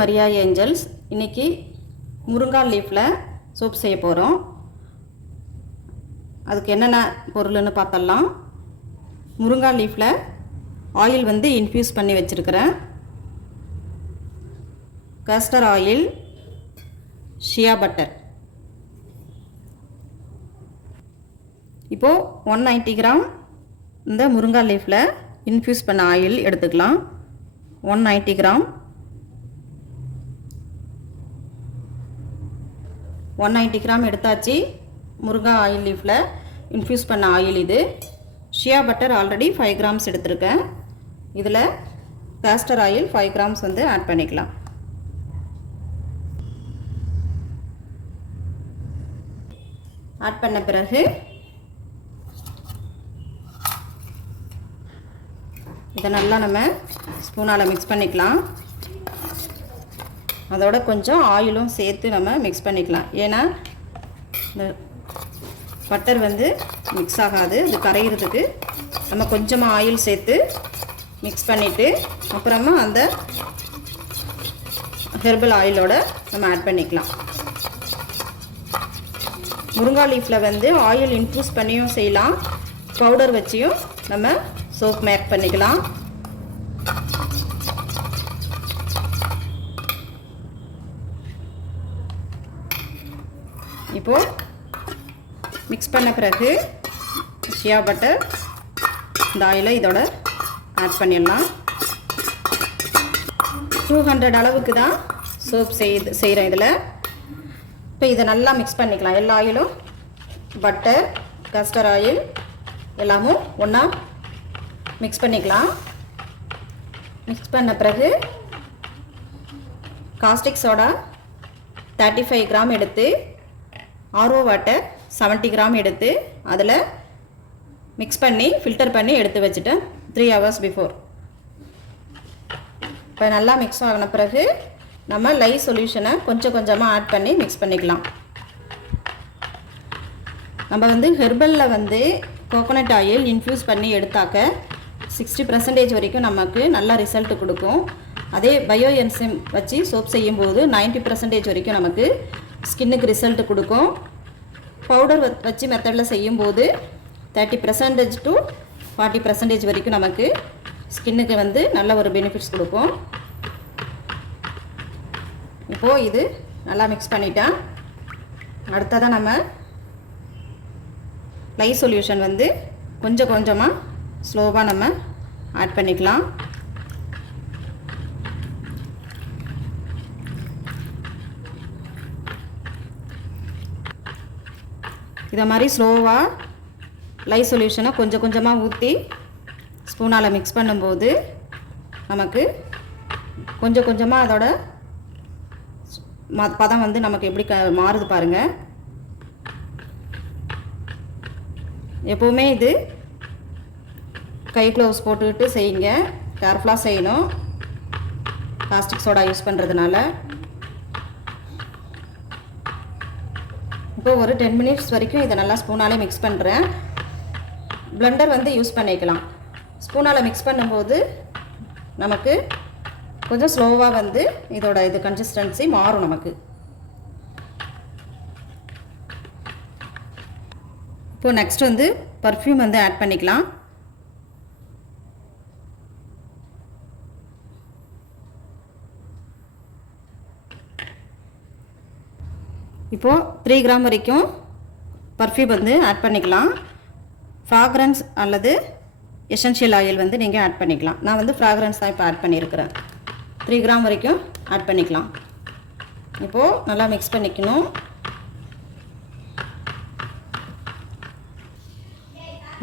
Maria Angeles. இன்றைக்கி முருங்காய் லீஃபில் soap செய்ய போகிறோம். அதுக்கு என்னென்ன பொருள்னு பார்த்தலாம். முருங்காய் லீஃபில் ஆயில் வந்து இன்ஃப்யூஸ் பண்ணி வச்சுருக்கிறேன். கேஸ்டர் ஆயில், ஷியா பட்டர். இப்போது 190 கிராம் இந்த முருங்காய் லீஃபில் இன்ஃப்யூஸ் பண்ண ஆயில் எடுத்துக்கலாம். 190 கிராம் 190 கிராம் எடுத்தாச்சு. முருங்காய் ஆயில் லீஃபில் இன்ஃப்யூஸ் பண்ண ஆயில் இது. ஷியா பட்டர் ஆல்ரெடி 5 கிராம்ஸ் எடுத்திருக்கேன். இதில் கேஸ்டர் ஆயில் 5 கிராம்ஸ் வந்து ஆட் பண்ணிக்கலாம். ஆட் பண்ண பிறகு இதை நல்லா நம்ம ஸ்பூனால் மிக்ஸ் பண்ணிக்கலாம். அதோட கொஞ்சம் ஆயிலும் சேர்த்து நம்ம மிக்ஸ் பண்ணிக்கலாம். ஏன்னா இந்த பட்டர் வந்து மிக்ஸ் ஆகாது, அது கரைகிறதுக்கு நம்ம கொஞ்சமாக ஆயில் சேர்த்து மிக்ஸ் பண்ணிவிட்டு அப்புறமா அந்த ஹெர்பல் ஆயிலோட நம்ம ஆட் பண்ணிக்கலாம். முருங்காய் லீஃபில் வந்து ஆயில் இன்ஃப்யூஸ் பண்ணியும் செய்யலாம், பவுடர் வச்சியும் நம்ம சோப் மேக் பண்ணிக்கலாம். இப்போது மிக்ஸ் பண்ண பிறகு ஷியா பட்டர் இந்த ஆயிலை இதோட ஆட் பண்ணிடலாம். 200 அளவுக்கு தான் சோப் செய்கிறேன் இதில். இப்போ இதை நல்லா மிக்ஸ் பண்ணிக்கலாம். எல்லா ஆயிலும், பட்டர், கஸ்டர் ஆயில் எல்லாமும் ஒன்றா மிக்ஸ் பண்ணிக்கலாம். மிக்ஸ் பண்ண பிறகு காஸ்டிக் சோடா 35 கிராம் எடுத்து, ஆர்ஓ வாட்டர் 70 கிராம் எடுத்து அதில் மிக்ஸ் பண்ணி ஃபில்டர் பண்ணி எடுத்து வச்சுட்டேன் 3 hours பிஃபோர். இப்போ நல்லா மிக்ஸ் ஆகின பிறகு நம்ம லை சொல்யூஷனை கொஞ்சம் கொஞ்சமாக ஆட் பண்ணி மிக்ஸ் பண்ணிக்கலாம். நம்ம வந்து ஹெர்பலில் வந்து கோகோனட் ஆயில் இன்ஃப்யூஸ் பண்ணி எடுத்தாக்க 60% வரைக்கும் நமக்கு நல்ல ரிசல்ட் கொடுக்கும். அதே பயோ என்சைம் வச்சு சோப் செய்யும்போது 90% வரைக்கும் நமக்கு ஸ்கின்னுக்கு ரிசல்ட் கொடுக்கும். பவுடர் வச்சு மெத்தடில் செய்யும்போது 30% to 40% வரைக்கும் நமக்கு ஸ்கின்னுக்கு வந்து நல்ல ஒரு பெனிஃபிட்ஸ் கொடுக்கும். இப்போது இது நல்லா மிக்ஸ் பண்ணிட்டேன். அடுத்ததாக நம்ம லை சொல்யூஷன் வந்து கொஞ்சம் கொஞ்சமாக ஸ்லோவாக நம்ம ஆட் பண்ணிக்கலாம். இதை மாதிரி ஸ்லோவாக லை சொல்யூஷனை கொஞ்சம் கொஞ்சமாக ஊற்றி ஸ்பூனால் மிக்ஸ் பண்ணும்போது நமக்கு கொஞ்சம் கொஞ்சமாக அதோட பதம் வந்து நமக்கு எப்படி மாறுது பாருங்கள். எப்போவுமே இது கை க்ளவுஸ் போட்டுக்கிட்டு செய்யுங்க, கேர்ஃபுல்லாக செய்யணும் காஸ்டிக் சோடா யூஸ் பண்ணுறதுனால. இப்போ ஒரு 10 minutes வரைக்கும் இதை நல்லா ஸ்பூனாலே மிக்ஸ் பண்ணுறேன். பிளெண்டர் வந்து யூஸ் பண்ணிக்கலாம். ஸ்பூனால் மிக்ஸ் பண்ணும்போது நமக்கு கொஞ்சம் ஸ்லோவாக வந்து இதோட இது கன்சிஸ்டன்சி மாறும் நமக்கு. இப்போது நெக்ஸ்ட் வந்து பர்ஃப்யூம் வந்து ஆட் பண்ணிக்கலாம். இப்போது 3 கிராம் வரைக்கும் பர்ஃப்யூம் வந்து ஆட் பண்ணிக்கலாம். ஃப்ராக்ரன்ஸ் அல்லது எசென்ஷியல் ஆயில் வந்து நீங்கள் ஆட் பண்ணிக்கலாம். நான் வந்து ஃப்ராக்ரன்ஸ் தான் இப்போ ஆட் பண்ணியிருக்கிறேன். 3 கிராம் வரைக்கும் ஆட் பண்ணிக்கலாம். இப்போது நல்லா மிக்ஸ் பண்ணிக்கணும்.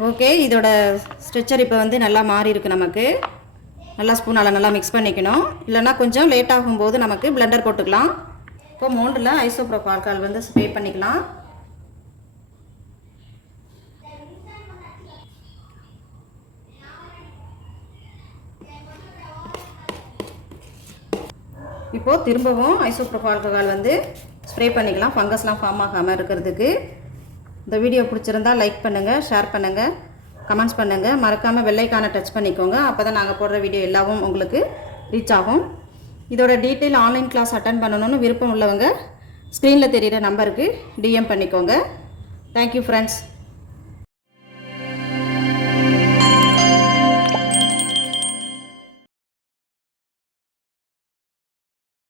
ஓகே, இதோட ஸ்ட்ரெச்சர் இப்போ வந்து நல்லா மாறி இருக்குது நமக்கு. நல்லா ஸ்பூனால் நல்லா மிக்ஸ் பண்ணிக்கணும். இல்லைனா கொஞ்சம் லேட் ஆகும்போது நமக்கு பிளெண்டர் போட்டுக்கலாம். இப்போ மோண்டில் ஐசோப்ரோப் ஆல்கஹால் வந்து ஸ்ப்ரே பண்ணிக்கலாம். இப்போது திரும்பவும் ஐசோப்ரோப் ஆல்கஹால் வந்து ஸ்ப்ரே பண்ணிக்கலாம், ஃபங்கஸ்லாம் ஃபார்ம் ஆகாமல் இருக்கிறதுக்கு. இந்த வீடியோ பிடிச்சிருந்தா லைக் பண்ணுங்கள், ஷேர் பண்ணுங்கள், கமெண்ட்ஸ் பண்ணுங்கள். மறக்காமல் பெல் ஐகானை டச் பண்ணிக்கோங்க. அப்போ தான் நாங்கள் போடுற வீடியோ எல்லாவும் உங்களுக்கு ரீச் ஆகும். இதோட டீட்டெயில் ஆன்லைன் கிளாஸ் அட்டன் பண்ணணும்னு விருப்பம் உள்ளவங்க ஸ்க்ரீனில் தெரிகிற நம்பருக்கு டிஎம் பண்ணிக்கோங்க. Thank you friends.